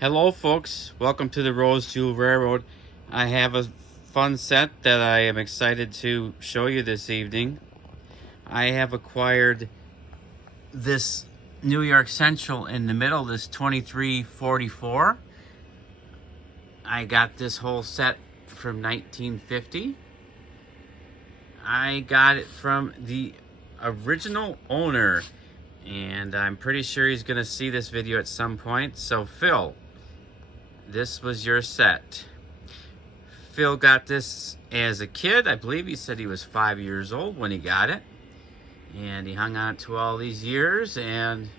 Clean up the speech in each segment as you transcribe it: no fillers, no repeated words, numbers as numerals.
Hello folks, welcome to the Rose Jewel Railroad. I have a fun set that I am excited to show you this evening. I have acquired this New York Central in the middle, this 2344. I got this whole set from 1950. I got it from the original owner, and I'm pretty sure he's gonna see this video at some point. So Phil, this was your set. Phil got this as a kid. I believe he said he was 5 years old when he got it. And he hung on to all these years and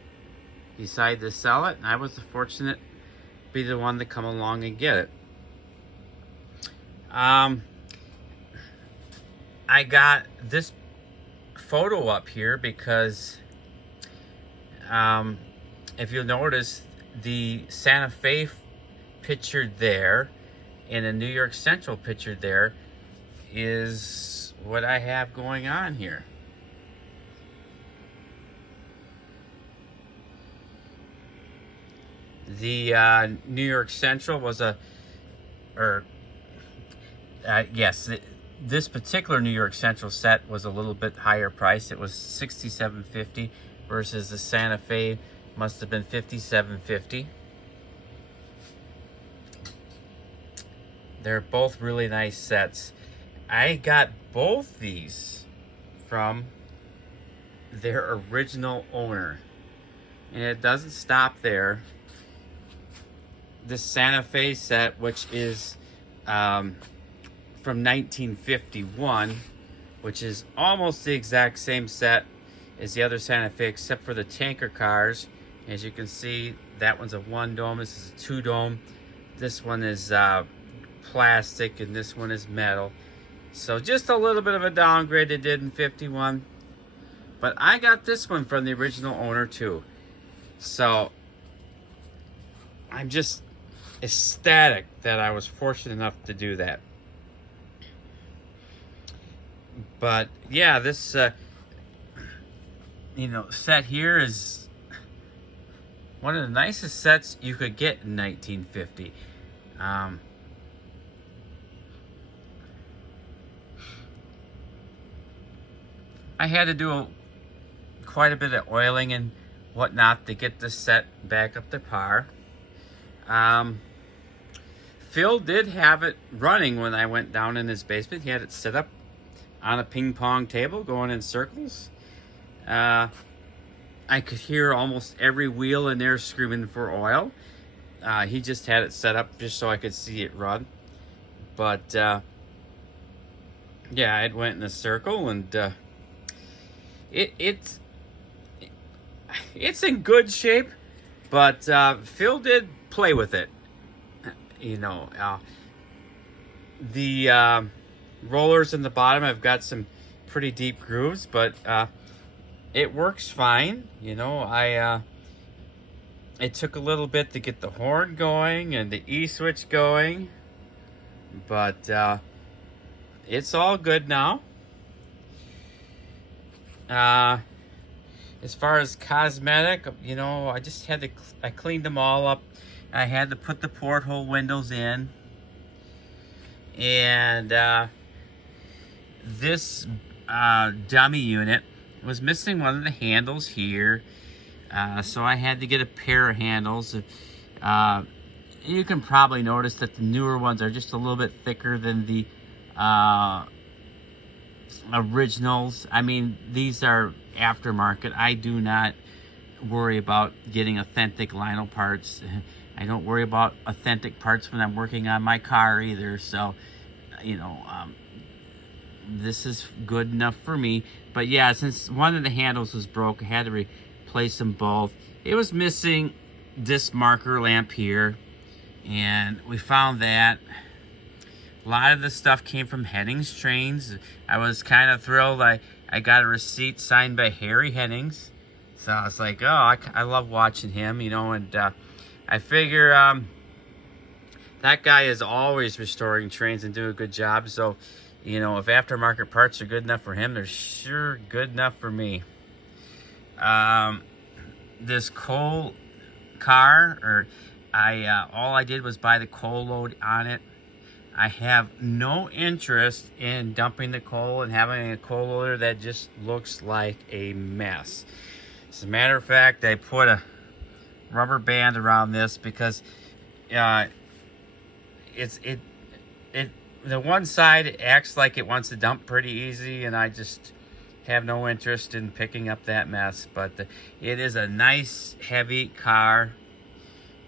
decided to sell it. And I was fortunate to be the one to come along and get it. I got this photo up here because if you'll notice, the Santa Fe pictured there and the New York Central pictured there is what I have going on here. The New York Central was this particular New York Central set was a little bit higher price. It was $67.50 versus the Santa Fe must have been $57.50. They're both really nice sets. I got both these from their original owner. And it doesn't stop there. This Santa Fe set, which is from 1951, which is almost the exact same set as the other Santa Fe, except for the tanker cars. As you can see, that one's a 1 dome, this is a 2 dome. This one is plastic and this one is metal. So just a little bit of a downgrade they did in 51. But I got this one from the original owner too. So I'm just ecstatic that I was fortunate enough to do that. But yeah, this set here is one of the nicest sets you could get in 1950. I had to do quite a bit of oiling and whatnot to get this set back up to par. Phil did have it running when I went down in his basement. He had it set up on a ping pong table going in circles. I could hear almost every wheel in there screaming for oil. He just had it set up just so I could see it run. But yeah, it went in a circle, and it's in good shape. But Phil did play with it. The rollers in the bottom have got some pretty deep grooves, but it works fine. It took a little bit to get the horn going and the E-switch going, but it's all good now. As far as cosmetic, I cleaned them all up. I had to put the porthole windows in, and this dummy unit was missing one of the handles here, so I had to get a pair of handles. You can probably notice that the newer ones are just a little bit thicker than the originals. I mean, these are aftermarket. I do not worry about getting authentic Lionel parts. I don't worry about authentic parts when I'm working on my car either. So, this is good enough for me. But yeah, since one of the handles was broke, I had to replace them both. It was missing this marker lamp here, and we found that. A lot of the stuff came from Hennings trains. I was kind of thrilled. I got a receipt signed by Harry Hennings. So I was like, oh, I love watching him, and I figure that guy is always restoring trains and do a good job. So, if aftermarket parts are good enough for him, they're sure good enough for me. This coal car, or all I did was buy the coal load on it. I have no interest in dumping the coal and having a coal loader that just looks like a mess. As a matter of fact, I put a rubber band around this because the one side acts like it wants to dump pretty easy, and I just have no interest in picking up that mess. But it is a nice heavy car,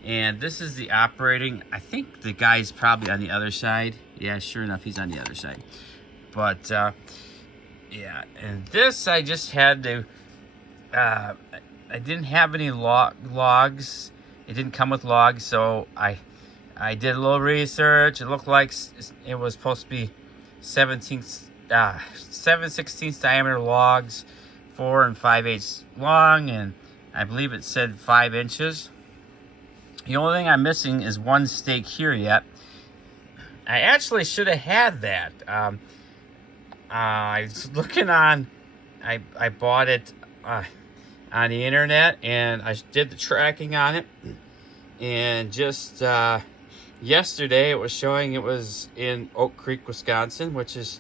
and this is the operating. I think the guy's probably on the other side. Yeah, sure enough, he's on the other side. But yeah, and this I just had to I didn't have any logs. It didn't come with logs, so I did a little research. It looked like it was supposed to be 7/16 diameter logs, 4 5/8 long, and I believe it said 5 inches. The only thing I'm missing is one stake here yet. I actually should have had that. I was looking on, I bought it on the internet, and I did the tracking on it, and just yesterday it was showing it was in Oak Creek, Wisconsin, which is,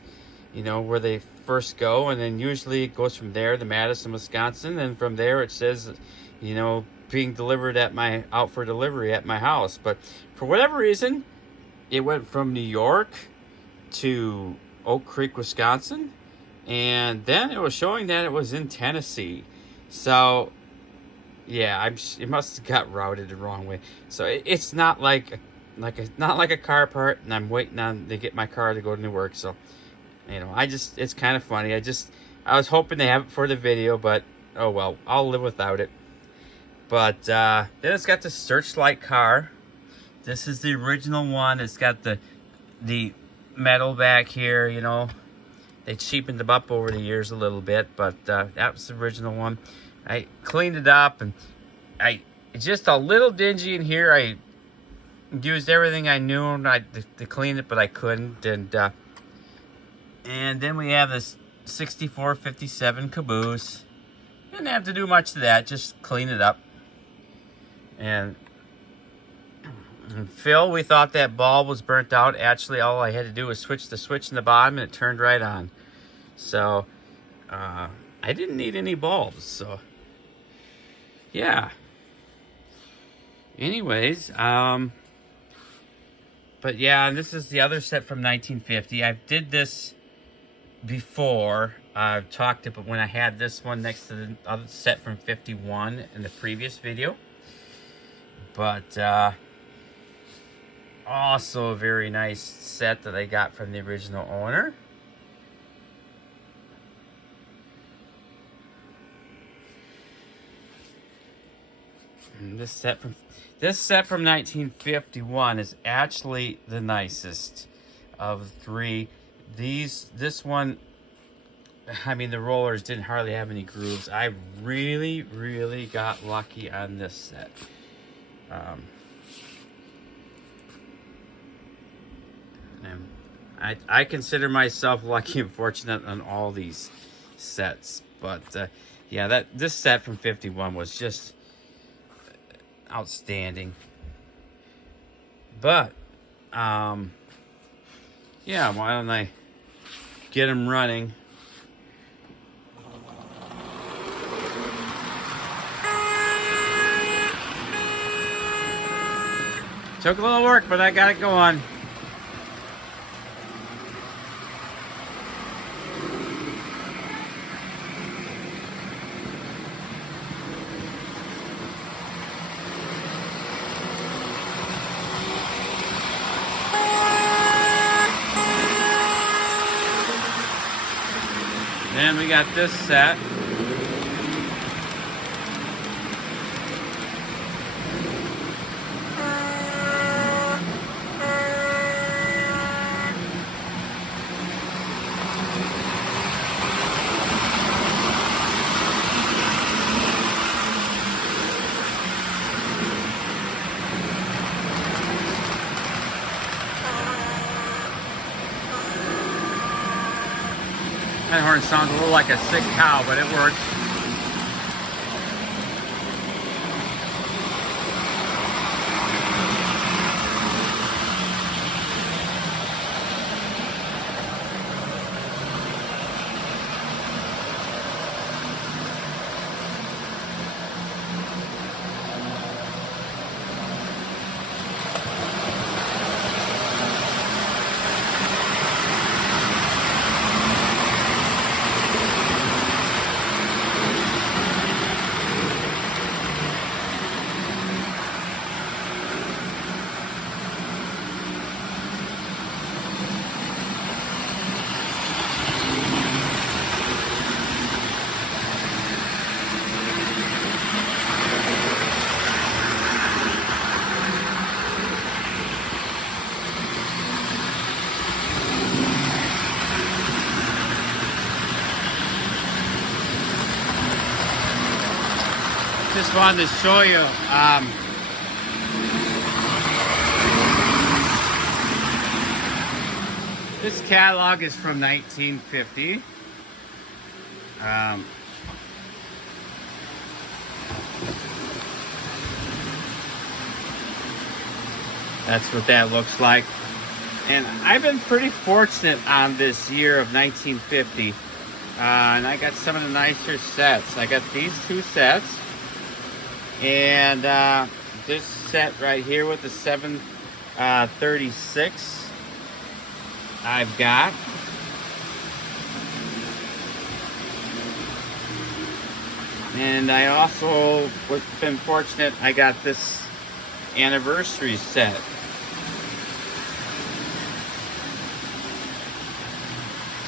you know, where they first go, and then usually it goes from there to Madison, Wisconsin, and from there it says, you know, being delivered out for delivery at my house. But for whatever reason, it went from New York to Oak Creek, Wisconsin, and then it was showing that it was in Tennessee. So yeah, it must have got routed the wrong way. So it's not like a car part, and I'm waiting on to get my car to go to Newark. So, you know, it's kind of funny. I was hoping to have it for the video, but oh well, I'll live without it. But then it's got the Searchlight car. This is the original one. It's got the metal back here, you know. They cheapened them up over the years a little bit, but that was the original one. I cleaned it up, and it's just a little dingy in here. I used everything I knew to clean it, but I couldn't. And then we have this 6457 caboose. Didn't have to do much to that, just clean it up. And Phil, we thought that bulb was burnt out. Actually, all I had to do was switch the switch in the bottom, and it turned right on. So I didn't need any bulbs. So yeah. Anyways, but yeah, and this is the other set from 1950. I did this before. I've talked about when I had this one next to the other set from 51 in the previous video. But also a very nice set that I got from the original owner. And this set from 1951 is actually the nicest of the three. This one, I mean, the rollers didn't hardly have any grooves. I really, really got lucky on this set. And I consider myself lucky and fortunate on all these sets. But yeah, this set from 51 was just outstanding. But yeah, why don't I get them running? Took a little work, but I got it going. Then we got this set. That horn sounds a little like a sick cow, but it works. just wanted to show you. This catalog is from 1950. That's what that looks like. And I've been pretty fortunate on this year of 1950. And I got some of the nicer sets. I got these two sets. And this set right here with the 736 I've got. And I also been fortunate, I got this anniversary set.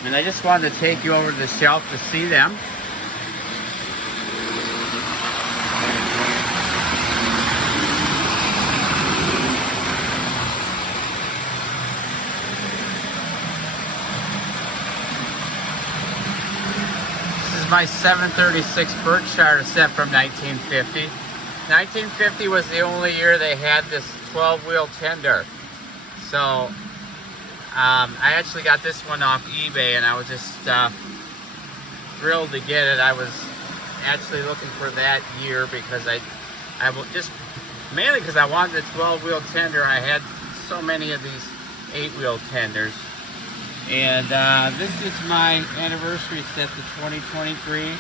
And I just wanted to take you over to the shelf to see them. This is my 736 Berkshire set from 1950. 1950 was the only year they had this 12-wheel tender. So I actually got this one off eBay, and I was just thrilled to get it. I was actually looking for that year because I just mainly because I wanted the 12-wheel tender. I had so many of these 8-wheel tenders, and this is my anniversary set, the 2023.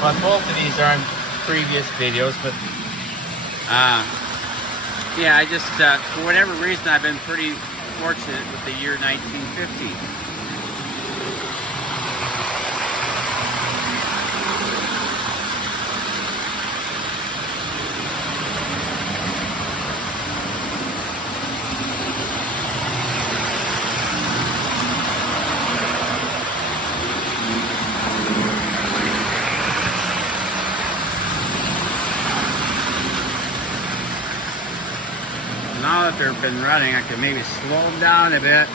Well, both of these are in previous videos, but yeah, I just, for whatever reason, I've been pretty fortunate with the year 1950. Now that they've been running, I can maybe slow them down a bit.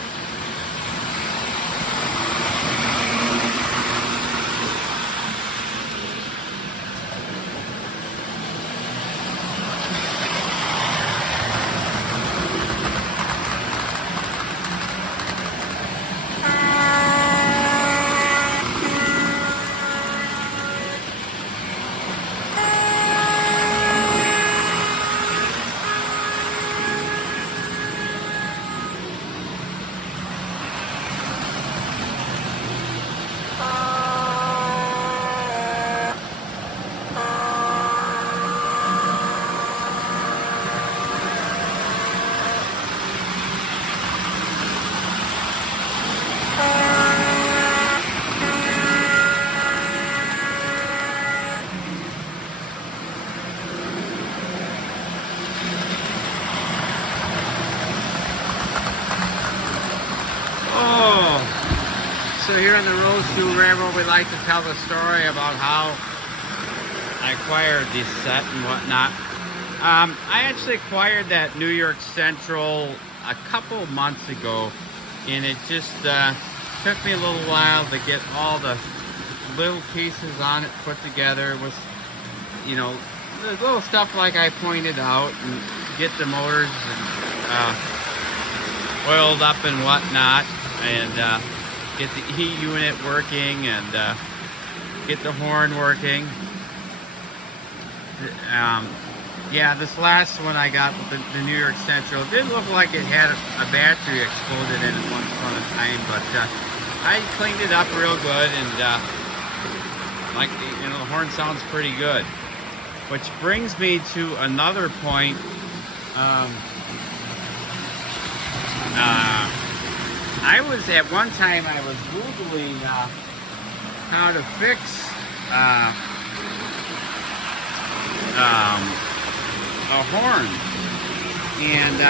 So here on the Rose Shoe Railroad, we like to tell the story about how I acquired this set and whatnot. I actually acquired that New York Central a couple months ago, and it just took me a little while to get all the little pieces on it put together. It was, you know, the little stuff like I pointed out, and get the motors and, oiled up and whatnot, and get the heat unit working, and get the horn working. Yeah, this last one I got with the New York Central did look like it had a battery exploded in it once upon a time, but I cleaned it up real good, and like, you know, the horn sounds pretty good. Which brings me to another point. I was at one time, I was Googling how to fix a horn, and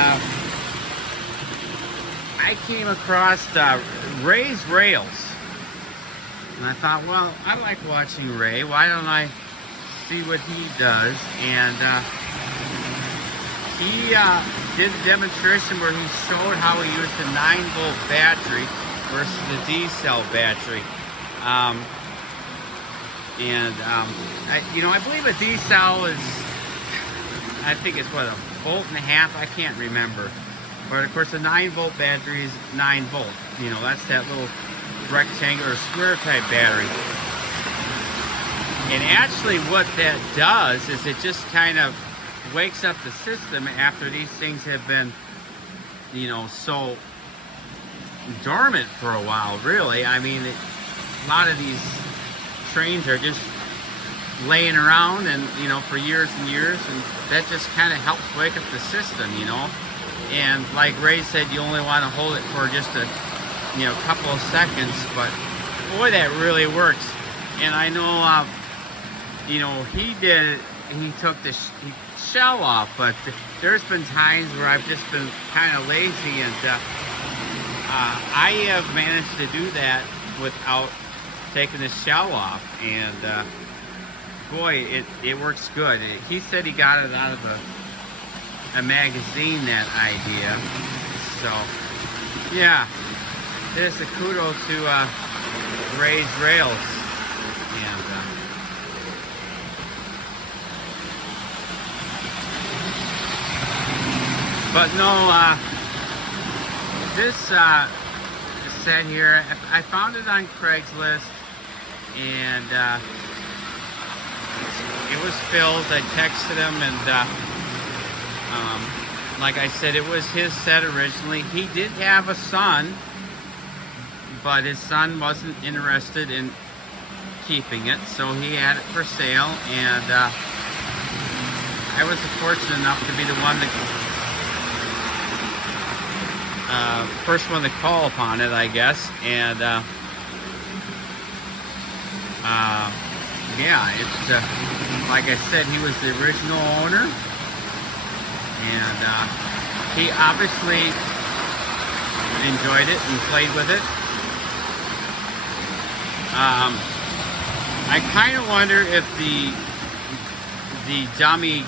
I came across Ray's rails, and I thought, well, I like watching Ray, why don't I see what he does? And he did a demonstration where he showed how he used a 9-volt battery versus the D-cell battery. And I believe a D cell is, I think it's what, a volt and a half. I can't remember. But of course, a 9-volt battery is 9 volt. That's that little rectangular square type battery. And actually, what that does is it just kind of wakes up the system after these things have been, so dormant for a while. Really, I mean, a lot of these trains are just laying around and for years and years, and that just kind of helps wake up the system. And like Ray said, you only want to hold it for just a couple of seconds, but boy, that really works. And I know he did it, he took the shell off, but there's been times where I've just been kind of lazy, and I have managed to do that without taking the shell off, and boy, it works good. He said he got it out of a magazine, that idea. So yeah, there's a kudos to Ray's Rails. And but no, this set here, I found it on Craigslist, and it was Phil's. I texted him, and like I said, it was his set originally. He did have a son, but his son wasn't interested in keeping it, so he had it for sale. And I was fortunate enough to be the one that first one to call upon it, I guess. And yeah, it's like I said, he was the original owner, and he obviously enjoyed it and played with it. I kind of wonder if the dummy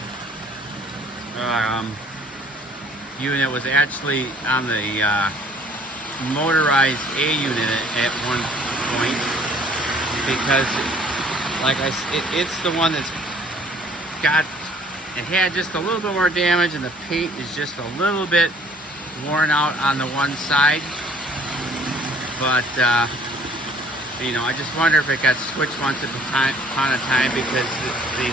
unit was actually on the motorized A unit at one point, because like I said, it's the one that's got, it had just a little bit more damage, and the paint is just a little bit worn out on the one side. But I just wonder if it got switched once upon a time, because the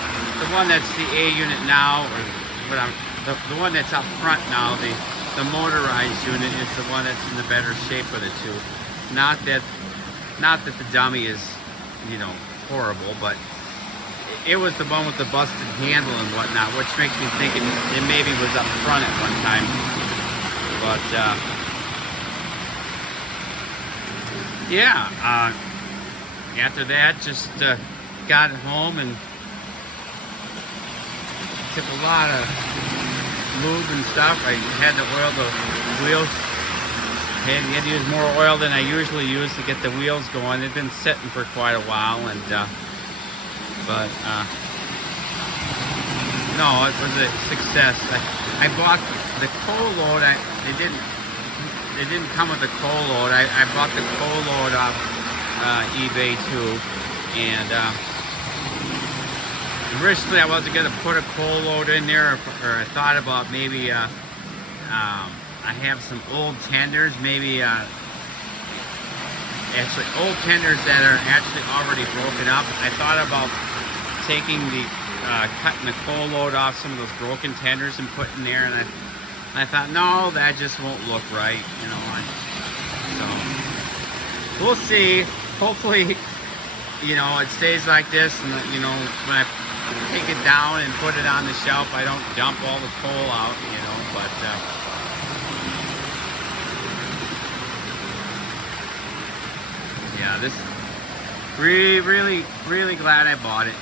one that's the A unit now, or what the one that's up front now, the motorized unit, is the one that's in the better shape of the two. Not that the dummy is horrible, but it was the one with the busted handle and whatnot, which makes me think it maybe was up front at one time. But yeah, after that, just got it home and took a lot of lube and stuff. I had to oil the wheels. I had to use more oil than I usually use to get the wheels going. They've been sitting for quite a while, and but no, it was a success. I bought the coal load. It didn't come with the coal load. I bought the coal load off eBay too, and originally I wasn't going to put a coal load in there, or I thought about maybe I have some old tenders, maybe actually old tenders that are actually already broken up. I thought about taking cutting the coal load off some of those broken tenders and putting there, and I thought, no, that just won't look right, so we'll see. Hopefully, it stays like this, and when I take it down and put it on the shelf, I don't dump all the coal out, but yeah, this really, really glad I bought it.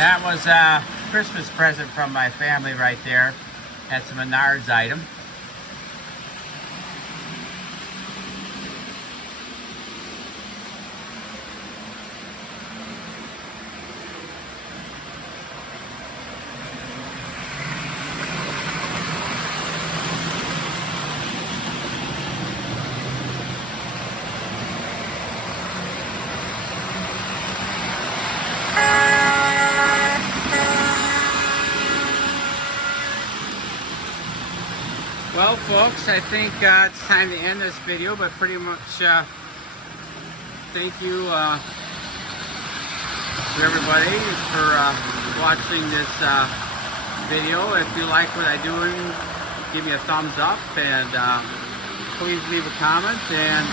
That was a Christmas present from my family right there. That's a Menards item. Well, folks, I think it's time to end this video, but pretty much thank you to everybody for watching this video. If you like what I'm doing, give me a thumbs up, and please leave a comment and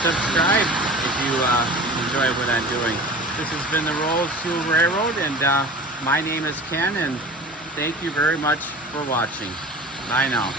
subscribe if you enjoy what I'm doing. This has been the Rolls Tool Railroad, and my name is Ken, and thank you very much for watching. Bye now.